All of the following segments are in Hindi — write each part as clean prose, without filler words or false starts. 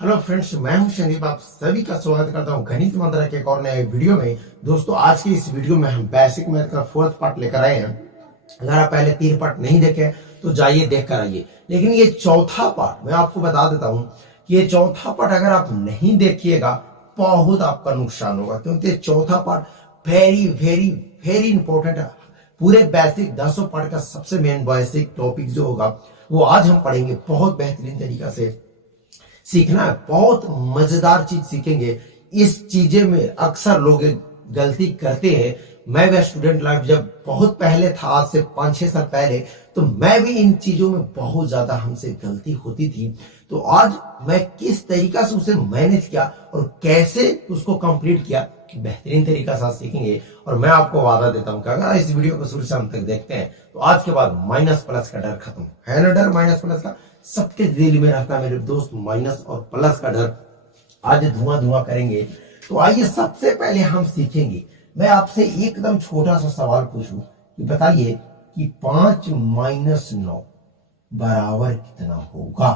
हेलो फ्रेंड्स, मैं हूं संदीप। आप सभी का स्वागत करता हूं गणित मंत्र के एक और नए वीडियो में। दोस्तों, आज की इस वीडियो में हम बेसिक मैथ का फोर्थ पार्ट लेकर आए हैं। अगर आप पहले 3 पार्ट नहीं देखे तो जाइए देख कर आइए। लेकिन ये चौथा पार्ट मैं आपको बता देता हूं कि ये चौथा पार्ट अगर आप नहीं देखिएगा बहुत आपका नुकसान होगा, क्योंकि चौथा part very very very important है। पूरे बेसिक 10 पार्ट का सबसे मेन बेसिक टॉपिक जो होगा वो आज हम पढ़ेंगे। बहुत बेहतरीन तरीका से सीखना है, बहुत मजेदार चीज सीखेंगे। इस चीजें में अक्सर लोग गलती करते हैं। मैं भी स्टूडेंट लाइफ जब बहुत पहले था, आज से 5-6 साल पहले, तो मैं भी इन चीजों में बहुत ज्यादा हमसे गलती होती थी। तो आज मैं किस तरीका से उसे मैनेज किया और कैसे उसको कंप्लीट किया, बेहतरीन तरीका से सीखेंगे। और मैं आपको वादा देता हूं कि अगर इस वीडियो को शुरू से अंत तक देखते हैं तो आज के बाद माइनस प्लस का डर खत्म है ना। डर माइनस प्लस का सबके दिल में रहता है मेरे दोस्त, माइनस और प्लस का डर। आज धुआं धुआं करेंगे। तो आइए सबसे पहले हम सीखेंगे। मैं आपसे एकदम छोटा सा सवाल पूछूं कि बताइए कि 5 - 9 बराबर कितना होगा।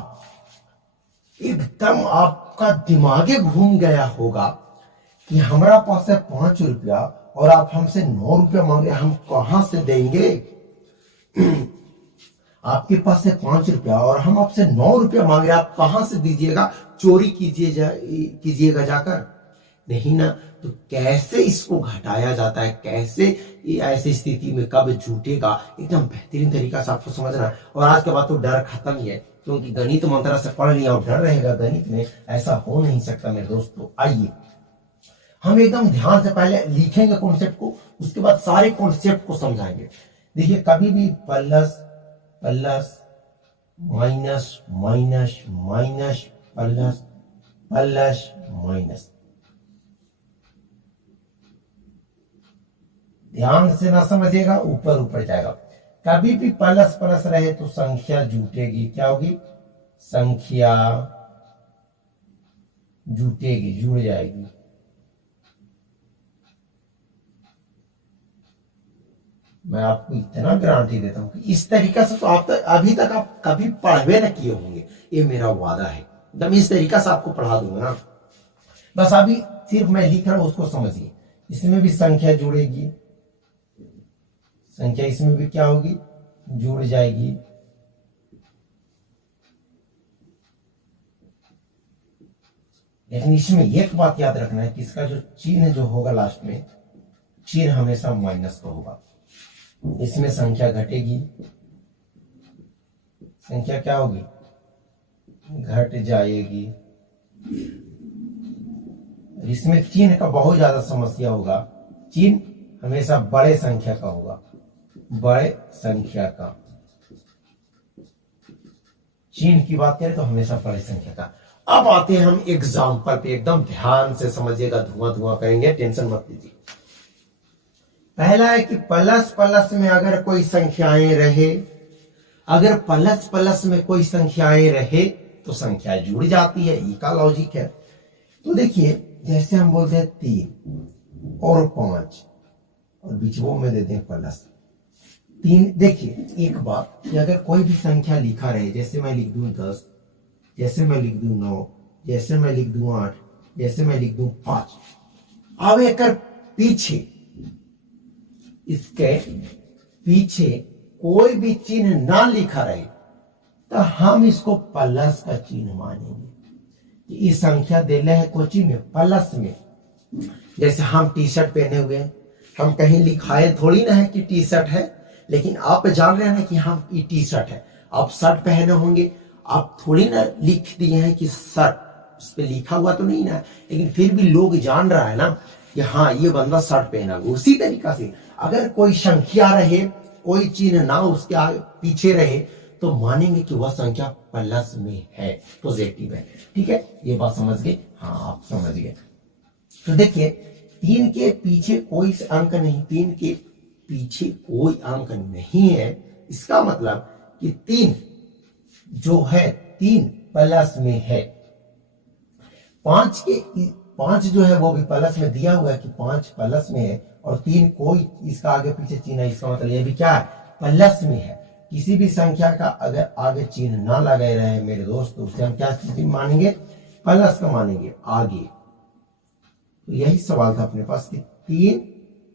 एकदम आपका दिमाग घूम गया होगा कि हमारा पास है 5 रुपया और आप हमसे 9 रुपया मांग रहे, हम कहां से देंगे। आपके पास है 5 रुपया और हम आपसे 9 रुपया मांग रहे, आप कहां से दीजिएगा। चोरी कीजिएगा जाकर, नहीं ना। तो कैसे इसको घटाया जाता है, कैसे ऐसी स्थिति में कब झूठेगा, एकदम बेहतरीन तरीका से आपको समझना। और आज के बाद तो डर खत्म ही है, क्योंकि गणित मंत्र से पढ़ लिया और डर रहेगा गणित में, ऐसा हो नहीं सकता मेरे दोस्तों। आइए हम एकदम ध्यान से पहले लिखेंगे कॉन्सेप्ट को, उसके बाद सारे कॉन्सेप्ट को समझाएंगे। देखिए, कभी भी plus plus minus minus minus plus plus minus, ध्यान से ना समझिएगा, ऊपर ऊपर जाएगा। कभी भी प्लस प्लस रहे तो संख्या जुटेगी। क्या होगी? संख्या जुटेगी, जुड़ जाएगी। मैं आपको इतना गारंटी देता हूं कि इस तरीका से तो आप अभी तक आप कभी पढ़वे न किए होंगे, ये मेरा वादा है। एकदम इस तरीका से आपको पढ़ा दूंगा ना। बस अभी सिर्फ मैं लिख रहा हूं, उसको समझिए। इसमें भी संख्या जुड़ेगी, संख्या इसमें भी क्या होगी? जुड़ जाएगी। लेकिन इसमें एक बात याद रखना है कि इसका जो चिन्ह जो होगा लास्ट में, चिन्ह हमेशा माइनस का होगा। इसमें संख्या घटेगी, संख्या क्या होगी? घट जाएगी। इसमें चिन्ह का बहुत ज्यादा समस्या होगा। चिन्ह हमेशा बड़े संख्या का होगा, बड़े संख्या का। चिन्ह की बात करें तो हमेशा बड़े संख्या का। अब आते हैं हम एग्जाम्पल पे, एकदम ध्यान से समझिएगा, धुआं धुआं करेंगे, टेंशन मत लीजिए। पहला है कि प्लस प्लस में अगर कोई संख्याएं रहे, अगर प्लस प्लस में कोई संख्याएं रहे तो संख्या जुड़ जाती है, ये का लॉजिक है। तो देखिए, जैसे हम बोलते हैं 3 और 5 और बीच वो में देते हैं प्लस 3। देखिए एक बात कि अगर कोई भी संख्या लिखा रहे, जैसे मैं लिख दूं 10, जैसे मैं लिख दूं 9, जैसे मैं लिख दूं 8, जैसे मैं लिख दूं 5, अब एक पीछे, इसके पीछे कोई भी चिन्ह ना लिखा रहे तो हम इसको प्लस का चिन्ह मानेंगे कि इस संख्या दे रहे हैं कोई चिन्ह प्लस में। जैसे हम टी शर्ट पहने हुए हैं, हम कहीं लिखाए थोड़ी ना है कि टी शर्ट है, लेकिन आप जान रहे हैं ना कि हम ये टी शर्ट है। आप शर्ट पहने होंगे, आप थोड़ी ना लिख दिए हैं कि शर्ट, उस पर लिखा हुआ तो नहीं ना, लेकिन फिर भी लोग जान रहा है ना कि हाँ ये बंदा शर्ट पहना हुआ। उसी तरीका से अगर कोई संख्या रहे, कोई चिन्ह ना उसके आगे पीछे रहे, तो मानेंगे कि वह संख्या प्लस में है, पॉजिटिव है। ठीक है, ये बात समझ गए? हाँ, आप समझ गए। तो देखिए, 3 के पीछे कोई अंक नहीं, 3 के पीछे कोई अंक नहीं है। इसका मतलब कि 3 जो है 3 प्लस में है। 5 जो है वो भी प्लस में दिया हुआ है कि 5 प्लस में है, और 3 कोई इसका आगे पीछे चिन्ह है, इसका मतलब ये भी क्या है? प्लस में है। किसी भी संख्या का अगर आगे चिन्ह ना लगे रहे मेरे दोस्त, तो उसे हम क्या स्थिति मानेंगे? प्लस का मानेंगे आगे। तो यही सवाल था अपने पास कि 3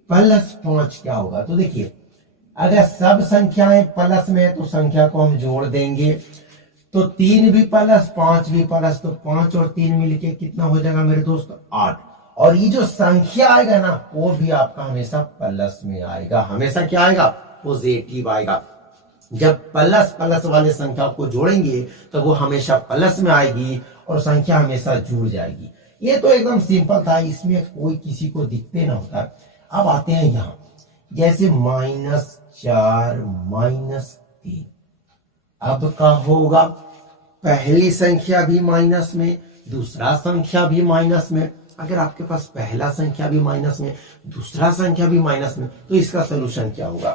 प्लस 5 क्या होगा। तो देखिए अगर सब संख्याएं प्लस में है तो संख्या को हम जोड़ देंगे, तो 3 भी प्लस 5 भी प्लस, तो 5 और 3 मिलके कितना हो जाएगा मेरे दोस्त 8। और ये जो संख्या आएगा ना वो भी आपका हमेशा प्लस में आएगा, हमेशा क्या आएगा पॉजिटिव आएगा। जब प्लस प्लस वाले संख्या को जोड़ेंगे तो वो हमेशा प्लस में आएगी और संख्या हमेशा जुड़ जाएगी। ये तो एकदम सिंपल था, इसमें कोई किसी को दिखते ना होता। अब आते हैं यहां, जैसे -4 -3, अब क्या होगा, पहली संख्या भी माइनस में, दूसरा संख्या भी माइनस में। अगर आपके पास पहला संख्या भी माइनस में, दूसरा संख्या भी माइनस में, तो इसका सोल्यूशन क्या होगा।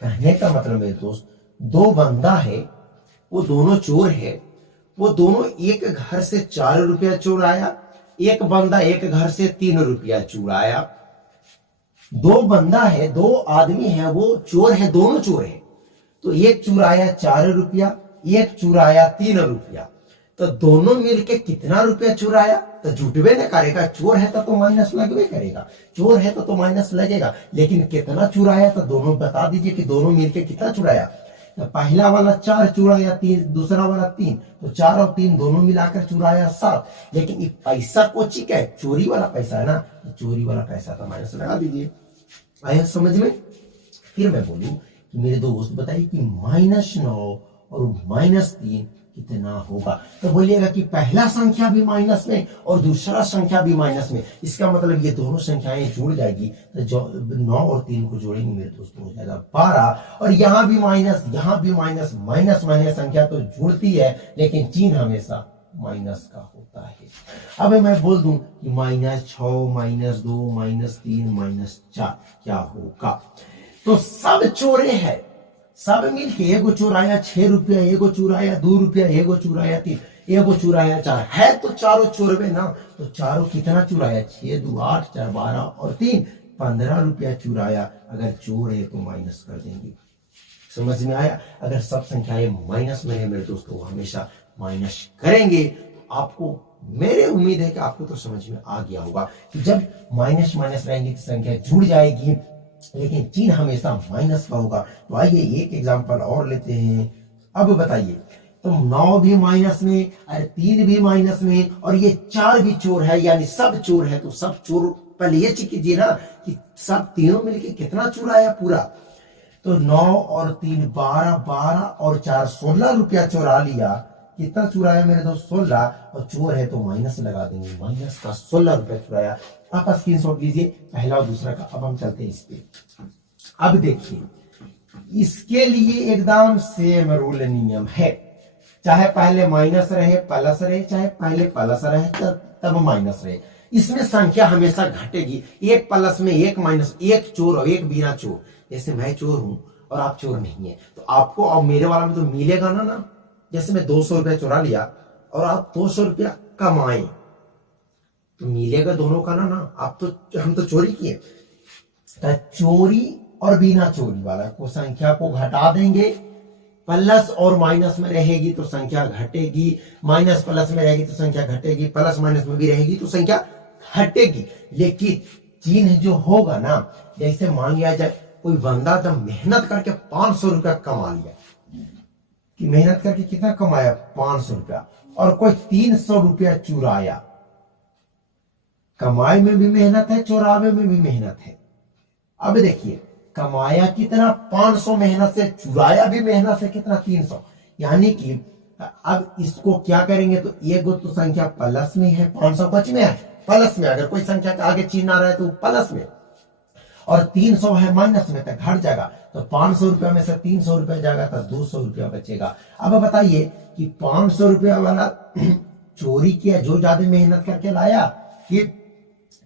कहने का मतलब मेरे दोस्त, दो बंदा है, वो दोनों चोर है, वो दोनों एक घर से 4 रुपया चुराया, एक बंदा एक घर से 3 रुपया चुराया। दो बंदा है, दो आदमी है, वो चोर है, दोनों चोर है। तो एक चुराया 4 रुपया, एक चुराया 3 रुपया, तो दोनों मिलके कितना रुपया चुराया, तो जुटवे न करेगा। चोर है तो माइनस लगवे करेगा, चोर है तो माइनस लगेगा, लेकिन कितना चुराया तो दोनों बता दीजिए कि दोनों मिलके कितना चुराया। तो पहला वाला 4 चुराया, 3, दूसरा वाला 3, तो 4 और 3 दोनों मिलाकर चुराया 7। लेकिन ये पैसा कोची का है, चोरी वाला पैसा है ना, तो चोरी वाला पैसा तो माइनस लगा दीजिए। आया समझ में। फिर मैं बोलूं कि मेरे दोस्त बताइए कि -9 और -3 कितना होगा। तो बोलिएगा कि पहला संख्या भी माइनस में और दूसरा संख्या भी माइनस में, इसका मतलब ये दोनों संख्याएं जुड़ जाएगी। तो जो 9 और 3 को जोड़ेंगे मेरे दोस्तों हो जाएगा 12। और यहाँ भी माइनस, यहाँ भी माइनस, माइनस माइनस संख्या तो जुड़ती है लेकिन चिन्ह हमेशा माइनस का होता है। अब मैं बोल दूं कि -6 -2 -3 -4 क्या होगा। तो सब चोरे हैं, सब मिलके एगो चुराया 6 रुपया, एगो चुराया 2 रुपया, एगो चुराया 3, एगो चुराया 4, है तो चारों चोरवे ना। तो चारों कितना चुराया, 6 2 8 4 12 और 3 15 रुपया चुराया। अगर चोर है तो माइनस कर देंगे। समझ में आया। अगर सब संख्याएं माइनस में है मेरे दोस्तों, हमेशा माइनस करेंगे। तो आपको, मेरे उम्मीद है कि आपको तो समझ में आ गया होगा कि जब माइनस माइनस रहेंगे तो संख्या जुड़ जाएगी, लेकिन चिन्ह हमेशा माइनस का होगा। तो आइए एक एग्जांपल और लेते हैं। अब बताइए, तो 9 भी माइनस में, अरे 3 भी माइनस में, और ये 4 भी चोर है, यानी सब चोर है। तो सब चोर, पहले ये चेक कीजिए ना कि सब तीनों मिलके कितना चुराया पूरा। तो 9 और 3 12, 12 और 4 16 रुपया चुरा लिया। कितना चुराया मेरे दोस्त 16, और चोर है तो माइनस लगा देंगे, माइनस का 16 रुपया चुराया। आप स्क्रीनशॉट लीजिए पहला और दूसरा का। अब हम चलते हैं इस पे। अब देखिए, इसके लिए एकदम सेम रूल नियम है, चाहे पहले माइनस रहे प्लस रहे, चाहे पहले प्लस रहे तब माइनस रहे, इसमें संख्या हमेशा घटेगी। एक प्लस में एक माइनस, एक चोर और एक बिना चोर। जैसे मैं चोर हूं और आप चोर नहीं है, तो आपको और मेरे वाला में तो मिलेगा ना। जैसे मैं 200 रुपया चुरा लिया और आप 200 रुपया कमाए, तो मिलेगा दोनों का ना। आप तो, हम तो चोरी किए। तो चोरी और बिना चोरी वाला को संख्या को घटा देंगे। प्लस और माइनस में रहेगी तो संख्या घटेगी, माइनस प्लस में रहेगी तो संख्या घटेगी, प्लस माइनस में भी रहेगी तो संख्या घटेगी। लेकिन चिन्ह जो होगा ना, जैसे मान लिया जाए कोई बंदा जब मेहनत करके 500 रुपया कमा लिया, कि मेहनत करके कितना कमाया 500 रुपया, और कोई 300 रुपया चुराया। कमाई में भी मेहनत है, चुरावे में भी मेहनत है। अब देखिए, कमाया कितना 500 मेहनत से, चुराया भी मेहनत से कितना 300। यानी कि अब इसको क्या करेंगे, तो एक तो संख्या प्लस में है, 500 बच में है प्लस में, अगर कोई संख्या का आगे चिन्ह आ रहा है तो प्लस में, और 300 है माइनस में, तो घट जाएगा। तो 500 रुपया में से 300 रुपया जाएगा तो 200 रुपया बचेगा। अब बताइए कि 500 रुपया वाला चोरी किया, जो ज्यादा मेहनत करके लाया, कि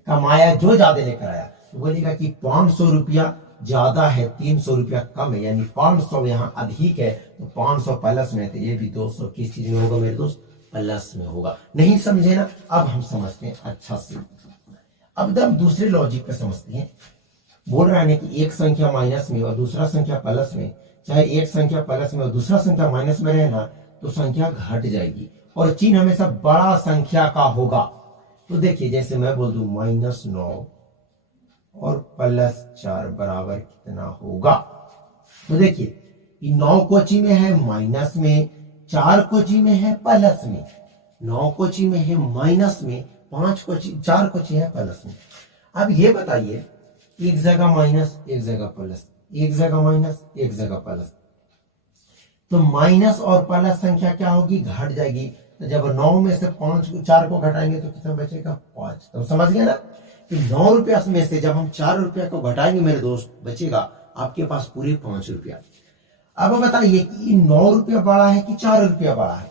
कमाया जो ज्यादा लेकर आया, तो बोलेगा कि 500 रुपया ज्यादा है, 300 रुपया कम है, यानी 500 यहाँ अधिक है, तो 500 प्लस में, तो ये भी 200 किस चीज में होगा मेरे दोस्त, प्लस में होगा। नहीं समझे ना। अब हम समझते हैं अच्छा से। अब हम दूसरे लॉजिक पे समझते हैं। बोल रहा है कि एक संख्या माइनस में और दूसरा संख्या प्लस में, चाहे एक संख्या प्लस में और दूसरा संख्या माइनस में रहे ना, तो संख्या घट जाएगी। और चिन्ह हमेशा बड़ा संख्या का होगा। तो देखिए जैसे मैं बोल दूं -9 और +4 बराबर कितना होगा। तो देखिए 9 कोची में है माइनस में, 4 कोची में है प्लस में, 9 कोची में है माइनस में, 4 कोची है प्लस में। अब ये बताइए एक जगह माइनस एक जगह प्लस, एक जगह माइनस एक जगह प्लस, तो माइनस और प्लस संख्या क्या होगी, घट जाएगी। तो जब 9 में से 4 को घटाएंगे तो कितना बचेगा, 5। तो समझ गए ना कि 9 रुपया में से जब हम 4 रुपया को घटाएंगे मेरे दोस्त, बचेगा आपके पास पूरे 5 रुपया। अब बताइए कि 9 रुपया बड़ा है कि 4 रुपया बड़ा है।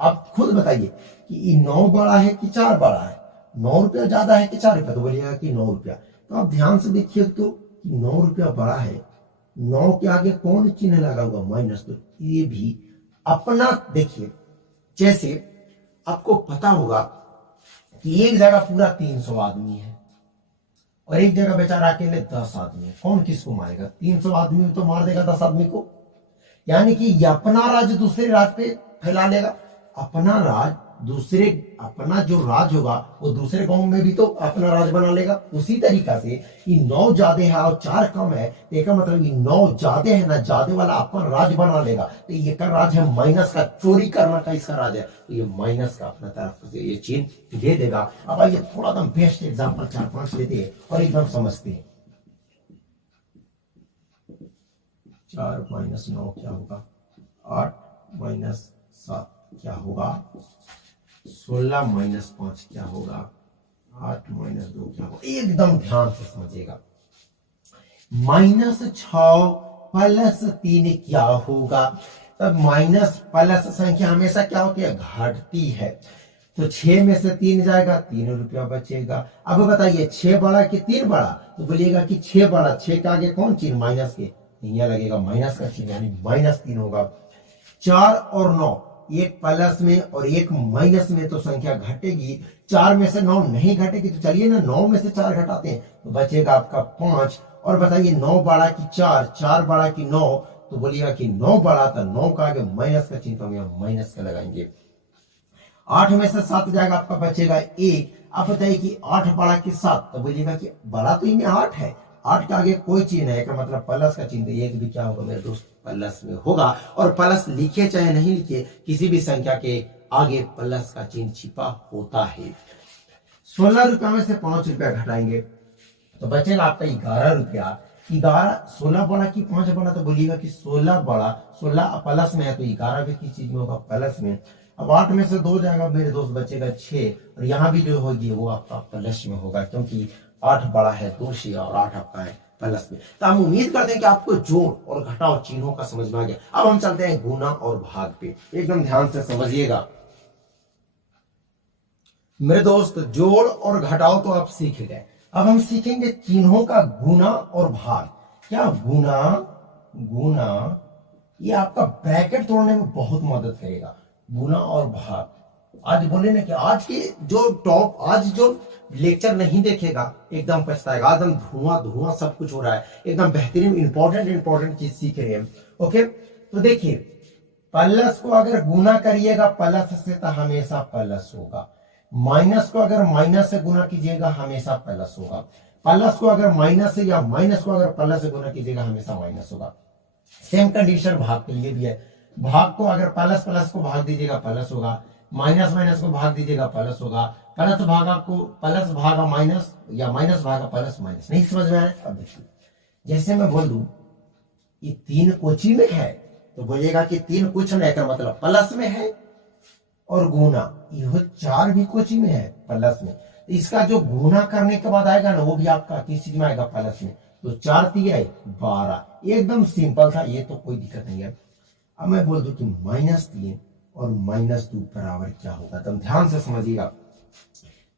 आप खुद बताइए कि 9 बड़ा है कि 4 बड़ा है, 9 रुपया ज्यादा है कि 4 रुपया, तो बोलिएगा कि 9 रुपया। तो आप ध्यान से देखिए तो 9 रुपया बड़ा है, 9 के आगे कौन चिन्ह लगा हुआ, माइनस। तो ये भी अपना देखिए, जैसे आपको पता होगा कि एक जगह पूरा 300 आदमी है और एक जगह बेचारा अकेले 10 आदमी है, कौन किसको मारेगा, 300 आदमी तो मार देगा 10 आदमी को। यानी कि ये अपना राज दूसरे राज पे फैला लेगा, अपना राज दूसरे, अपना जो राज होगा वो दूसरे गांव में भी तो अपना राज बना लेगा। उसी तरीका से ये 9 ज्यादा है और 4 कम है, इसका मतलब ये 9 ज्यादा है ना, ज्यादा वाला अपन राज बना लेगा। तो ये का राज है माइनस का, चोरी करना का इसका राज है, तो ये माइनस का अपना तरफ से ये चिन्ह दे देगा। अब आइए थोड़ा दम बेस्ट एग्जाम्पल 4-5 लेते हैं और एकदम समझते हैं। 4 - 9 क्या होगा, 8 - 7 क्या होगा, 16 - 5 क्या होगा, 8 - 2 क्या होगा। एकदम ध्यान से समझिएगा। -6 + 3 क्या होगा। तब माइनस प्लस संख्या हमेशा क्या होती है, घटती है। तो 6 में से 3 जाएगा, 3 रुपया बचेगा। अब बताइए 6 बड़ा कि 3 बड़ा, तो बोलिएगा कि 6 बड़ा। 6 के आगे कौन चिन्ह, माइनस के, यहाँ लगेगा माइनस का चिन्ह, यानी -3 होगा। 4 और 9, एक प्लस में और एक माइनस में, तो संख्या घटेगी। 4 में से 9 नहीं घटेगी, तो चलिए ना 9 में से 4 घटाते हैं, तो बचेगा आपका 5। और बताइए 9 बड़ा कि 4, 4 बड़ा कि 9, तो बोलिएगा कि 9 बड़ा, तो 9 का आगे माइनस का चिन्ह, तो हम यहाँ माइनस का लगाएंगे। 8 में से 7 जाएगा, आपका बचेगा 1। अब बताइए कि 8 बड़ा कि 7, तो बोलिएगा कि बड़ा तो इनमें 8 है, 8 के आगे कोई चिन्ह है, का मतलब प्लस का चिन्ह, एक भी क्या होगा मेरे दोस्त, प्लस में होगा। और प्लस लिखे चाहे नहीं लिखे, किसी भी संख्या के आगे प्लस का चिन्ह छिपा होता है। 16 रुपया में से 5 रुपया घटाएंगे तो बचेगा आपका 11 रुपया। 16 बड़ा कि 5 बड़ा, तो बोलिएगा कि 16 बड़ा, 16 प्लस में है तो 11 भी किस चीज में होगा, प्लस में। अब 8 में से 2 जाएगा मेरे दोस्त, बचेगा 6, और यहाँ भी जो होगी वो आपका प्लस में होगा, क्योंकि 8 बड़ा है 2 से और 8 आपका है प्लस में। तो हम उम्मीद करते हैं कि आपको जोड़ और घटाव चिन्हों का समझ में आ गया। अब हम चलते हैं गुना और भाग पे, एकदम ध्यान से समझिएगा मेरे दोस्त। जोड़ और घटाव तो आप सीख गए, अब हम सीखेंगे चिन्हों का गुना और भाग। क्या गुना, ये आपका ब्रैकेट तोड़ने में बहुत मदद करेगा, गुना और भाग। आज बोले ना कि आज के जो लेक्चर नहीं देखेगा एकदम पछताएगा। आज हम धुआं सब कुछ हो रहा है, एकदम बेहतरीन इंपॉर्टेंट चीज सीख रहे हैं। ओके, तो देखिए प्लस को अगर गुना करिएगा प्लस से तो हमेशा प्लस होगा, माइनस को अगर माइनस से गुना कीजिएगा हमेशा प्लस होगा, प्लस को अगर माइनस से या माइनस को अगर प्लस से गुना कीजिएगा हमेशा माइनस होगा। सेम कंडीशन भाग के लिए भी है, भाग को अगर प्लस को भाग दीजिएगा प्लस होगा, माइनस को भाग दीजिएगा प्लस होगा, प्लस भागा माइनस या माइनस भागा प्लस माइनस। नहीं समझ में आया। अब देखिए जैसे मैं बोल दूं ये 3 कोची में है, तो बोलिएगा कि 3 कुछ नहीं का मतलब प्लस में है, और गुना यह 4 भी कोची में है प्लस में, तो इसका जो गुना करने के बाद आएगा ना वो भी आपका किस चीज में आएगा, प्लस में। तो 4 3 12, एकदम सिंपल था, ये तो कोई दिक्कत नहीं है। अब मैं बोल दूं कि -3 और -2 बराबर क्या होगा, तो ध्यान से समझिएगा।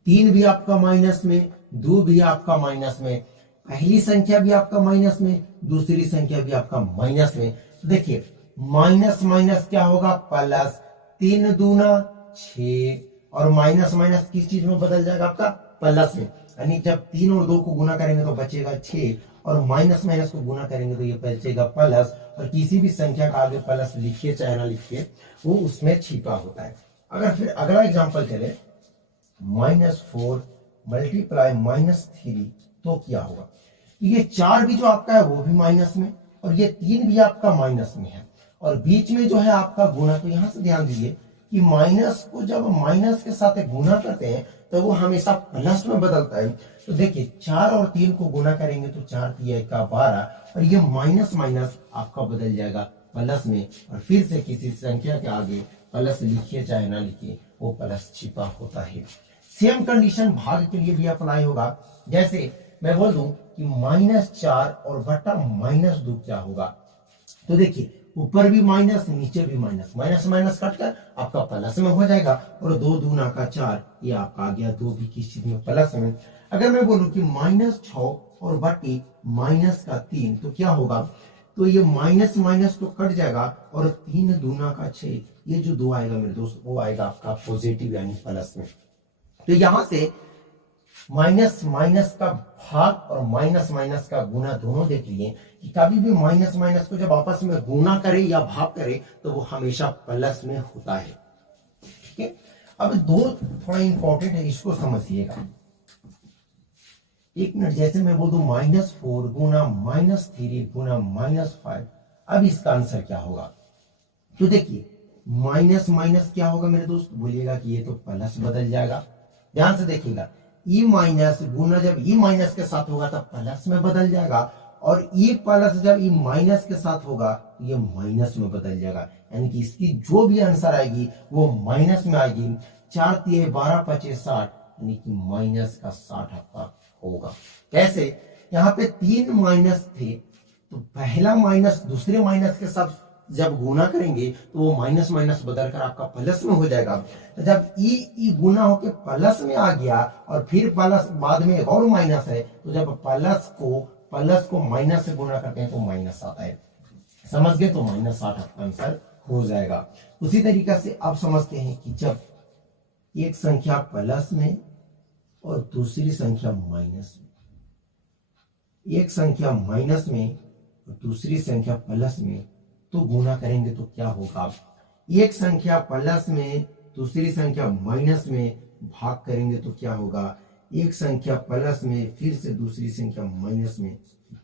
3 भी आपका माइनस में, 2 भी आपका माइनस में, पहली संख्या भी आपका माइनस में, दूसरी संख्या भी आपका माइनस में। तो देखिए माइनस माइनस क्या होगा, प्लस। 3 दूना 6, और माइनस माइनस किस चीज में बदल जाएगा आपका, प्लस में। यानी जब 3 और 2 को गुना करेंगे तो बचेगा 6, और माइनस माइनस को गुना करेंगे तो ये बचेगा प्लस। और किसी भी संख्या का आगे प्लस लिखिए चाहे ना लिखिए वो उसमें छिपा होता है। अगर फिर अगला एग्जांपल चले, -4 मल्टीप्लाई -3, तो क्या होगा? ये 4 भी जो आपका है वो भी माइनस में, और ये 3 भी आपका माइनस में है, और बीच में जो है आपका गुना। तो यहां से ध्यान दीजिए कि माइनस को जब माइनस के साथ गुना करते हैं तो वो हमेशा प्लस में बदलता है। तो देखिए 4 और 3 को गुना करेंगे तो 4 3 का 12, और ये माइनस माइनस आपका बदल जाएगा प्लस में, और फिर से किसी संख्या के आगे प्लस लिखिए चाहे ना लिखिए, वो प्लस छिपा होता है। सेम कंडीशन भाग के लिए भी अप्लाई होगा। जैसे मैं बोल दूं कि -4 और बटा -2 क्या होगा? तो देखिए ऊपर भी माइनस, नीचे भी माइनस, माइनस माइनस कटकर आपका प्लस में हो जाएगा, और 2 दूना का 4, ये आपका आ गया 2 भी किस चीज में? प्लस में। अगर मैं बोलूं कि -6 और बटी -3, तो क्या होगा? तो ये माइनस माइनस तो कट जाएगा, और 3 दूना का 6, ये जो 2 आएगा मेरे दोस्त वो आएगा आपका पॉजिटिव यानी प्लस में। तो यहां से माइनस माइनस का भाग और माइनस माइनस का गुना दोनों देख लिए कि कभी भी माइनस माइनस को जब आपस में गुना करे या भाग करे तो वो हमेशा प्लस में होता है। ठीक है, अब दो थोड़ा इंपॉर्टेंट है, इसको समझिएगा। एक मिनट, जैसे मैं बोल दूं -4 गुना -3 गुना -5, अब इसका आंसर क्या होगा? तो देखिए माइनस माइनस क्या होगा मेरे दोस्त? बोलिएगा कि ये तो प्लस बदल जाएगा। ध्यान से देखिएगा, ई माइनस गुना जब ई माइनस के साथ होगा तब प्लस में बदल जाएगा, और ई प्लस जब ई माइनस के साथ होगा तो ये माइनस में बदल जाएगा। यानी कि इसकी जो भी आंसर आएगी वो माइनस में आएगी। 4 3 12 5 60, यानी कि माइनस का 60 आपका होगा। कैसे? यहाँ पे 3 माइनस थे, तो पहला माइनस दूसरे माइनस के साथ जब गुना करेंगे तो वो माइनस माइनस बदलकर आपका प्लस में हो जाएगा। तो जब ई गुना होके प्लस में आ गया और फिर प्लस बाद में एक और माइनस है, तो जब प्लस को माइनस से गुना करते हैं तो माइनस आता है। समझ गए? तो -60 आपका आंसर हो जाएगा। उसी तरीका से अब समझते हैं कि जब एक संख्या प्लस में और दूसरी संख्या माइनस में, एक संख्या माइनस में और दूसरी संख्या प्लस में, तो गुना करेंगे तो क्या होगा? एक संख्या प्लस में दूसरी संख्या माइनस में भाग करेंगे तो क्या होगा? एक संख्या प्लस में फिर से दूसरी संख्या माइनस में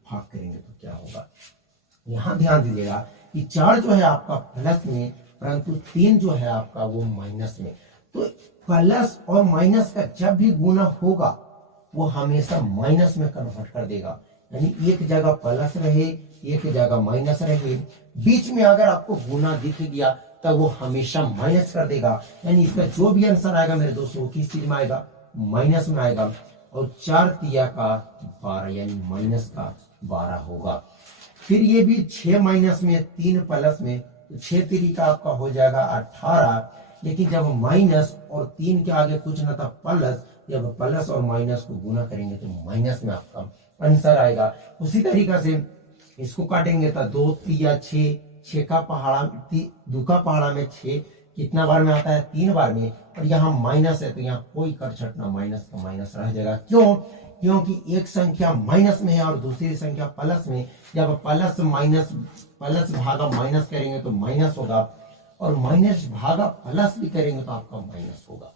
भाग करेंगे तो क्या होगा? यहां ध्यान दीजिएगा कि 4 जो है आपका प्लस में, परंतु 3 जो है आपका वो माइनस में। तो प्लस और माइनस का जब भी गुना होगा वो हमेशा माइनस में कन्वर्ट कर देगा। यानी एक जगह प्लस रहे, एक जगह माइनस रहे, बीच में अगर आपको गुना दिख गया तब वो हमेशा माइनस कर देगा। यानी इसका जो भी आंसर आएगा मेरे दोस्तों वो किस चीज में आएगा? माइनस में आएगा। और 4 3 का 12 यानी माइनस का 12 होगा। फिर ये भी 6 माइनस में 3 प्लस में, तो 6 3 का आपका हो जाएगा 18। लेकिन जब माइनस और 3 के आगे कुछ ना था प्लस, जब प्लस और माइनस को गुना करेंगे तो माइनस में आपका आंसर आएगा। उसी तरीका से इसको काटेंगे तो 2 3 6, 6 का पहाड़ा 2 का पहाड़ा में 6 कितना बार में आता है? 3 बार में। और यहाँ माइनस है तो यहाँ कोई कर छटना, माइनस का माइनस रह जाएगा। क्यों? क्योंकि एक संख्या माइनस में है और दूसरी संख्या प्लस में। जब प्लस माइनस प्लस भागा माइनस करेंगे तो माइनस होगा, और माइनस भागा प्लस भी करेंगे तो आपका माइनस होगा।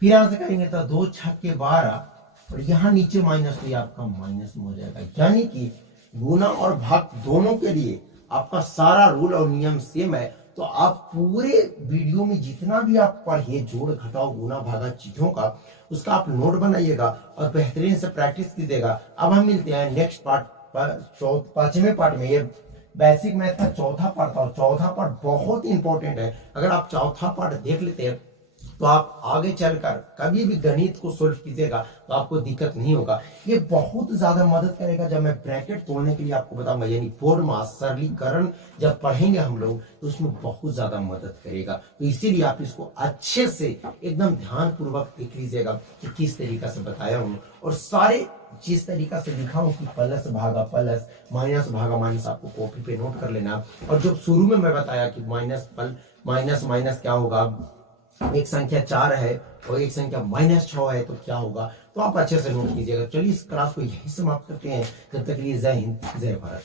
फिर यहां से करेंगे तो 2 6 12, और यहाँ नीचे माइनस तो ये आपका माइनस में हो जाएगा। यानी कि गुना और भाग दोनों के लिए आपका सारा रूल और नियम सेम है। तो आप पूरे वीडियो में जितना भी आप पढ़िए जोड़ घटाओ गुना भागा चीजों का, उसका आप नोट बनाइएगा और बेहतरीन से प्रैक्टिस कीजिएगा। अब हम मिलते हैं नेक्स्ट पार्ट, 5वें पार्ट में। ये बेसिक मैथ का चौथा पार्ट था, और चौथा पार्ट बहुत ही इंपॉर्टेंट है। अगर आप चौथा पार्ट देख लेते हैं तो आप आगे चलकर कभी भी गणित को सोल्व कीजिएगा तो आपको दिक्कत नहीं होगा। ये बहुत ज्यादा मदद करेगा जब मैं ब्रैकेट तोड़ने के लिए आपको बताऊंगा, यानी बोर्ड मास सरलीकरण जब पढ़ेंगे हम लोग तो उसमें बहुत ज्यादा मदद करेगा। तो इसीलिए आप इसको अच्छे से एकदम ध्यान पूर्वक देख लीजिएगा कि किस तरीका से बताया हूं, और सारे जिस तरीका से लिखा हूं कि प्लस भागा प्लस, माइनस भागा माइनस, आपको कॉपी पे नोट कर लेना। और जब शुरू में मैं बताया कि माइनस माइनस क्या होगा, एक संख्या 4 है और एक संख्या -6 है तो क्या होगा, तो आप अच्छे से नोट कीजिएगा। चलिए इस क्लास को यही समाप्त करते हैं। जब तक के लिए जय हिंद, जय भारत।